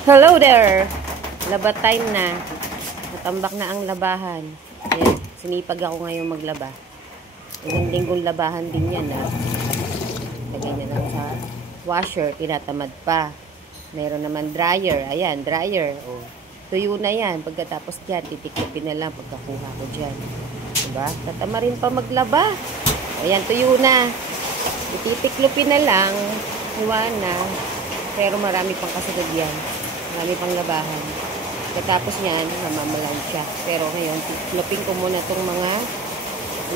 Hello there! Laba time na. Natambak na ang labahan. Ayan, sinipag ako ngayon maglaba. Ilang linggong labahan din yan. Lagay niya lang sa washer. Tinatamad pa. Meron naman dryer. Ayan, dryer. Oh. Tuyo na yan. Pagkatapos yan, titiklopin na lang pagkakuha ko dyan. Diba? Tatama rin pa maglaba. Ayan, tuyo na. Ititiklopin na lang. Hiwa na. Pero marami pang kasunod yan. Marami pang labahan. Pagkatapos niyan, namamalan siya. Pero ngayon, tiklopin ko muna itong mga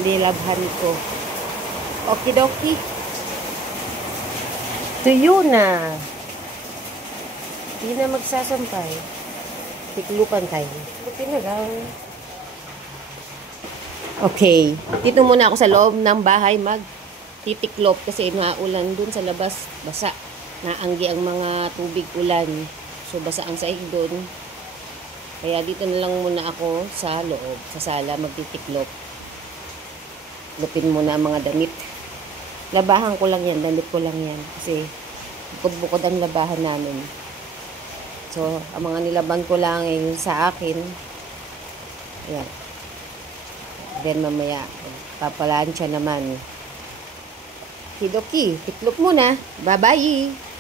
nilabhan ko. Okidoki. Tuyo na. Hindi na magsasampay. Tiklupan tayo. Tiklopin na lang. Okay. Dito muna ako sa loob ng bahay titiklop kasi naulan dun sa labas. Basa. Naanggi ang mga tubig ulan. So, basa ang sahig dun. Kaya dito na lang muna ako sa loob, sa sala, magtitiklop. Lupin muna ang mga damit. Labahan ko lang yan, damit ko lang yan. Kasi, bukod-bukod ang labahan namin. So, ang mga nilaban ko lang ay sa akin. Ayan. Then, mamaya, papalansya naman. Hidoki, tiklop muna. Bye-bye!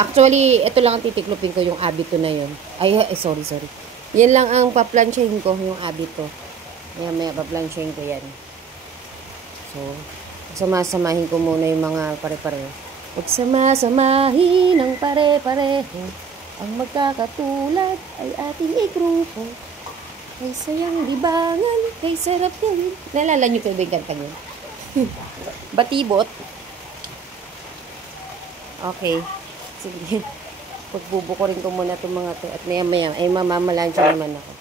Actually, ito lang ang titiklopin ko, yung abito na yun. Ay, sorry. Yan lang ang paplansyahin ko, yung abito. Maya paplansyahin ko yan. So, sama-samahin ko muna yung mga pare-pareho. Pagsama-samahin ang pare-pareho, ang magkakatulad ay ating igrupo. Kay sayang libangan, kay sarap gawin. Naalala nyo pa ba yung kanta nyo? Batibot. Okay. Sige. Pagbubukurin ko muna itong mga to. At maya ay mamamalansya naman ako.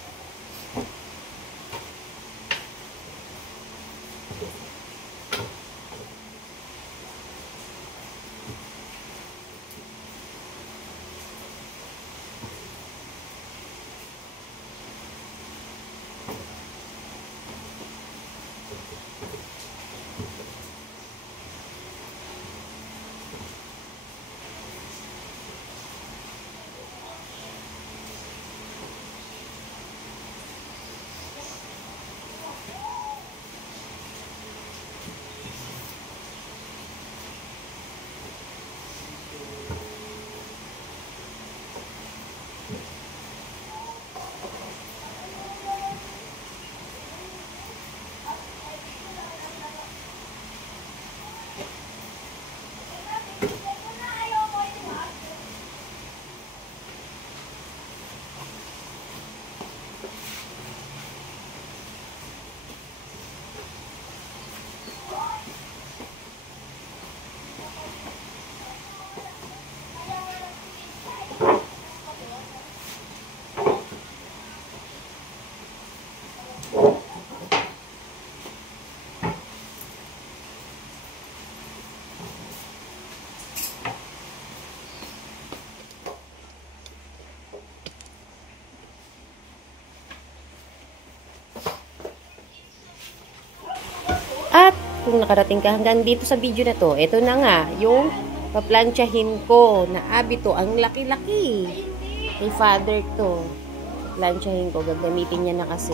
At kung nakarating ka hanggang dito sa video na to, ito na nga yung paplansyahin ko na abito. Ang laki-laki. Kay father to. Paplansyahin ko. Gagamitin niya na kasi.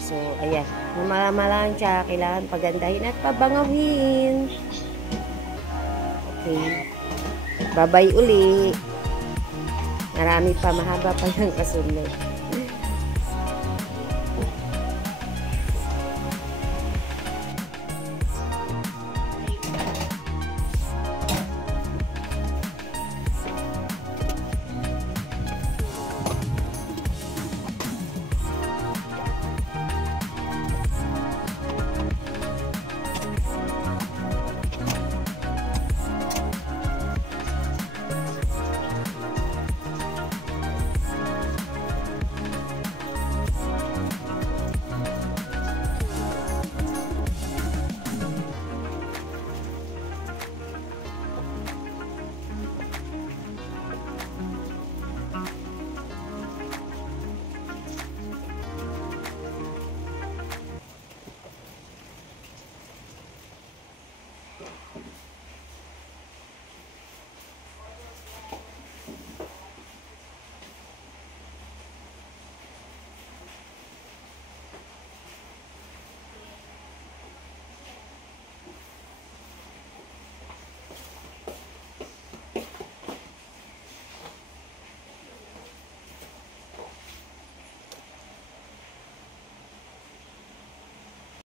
So, ayan. Mamalansya. Kailangan pagandahin at pabangawin. Okay. Bye-bye uli. Marami pa. Mahaba pa yung kasunod.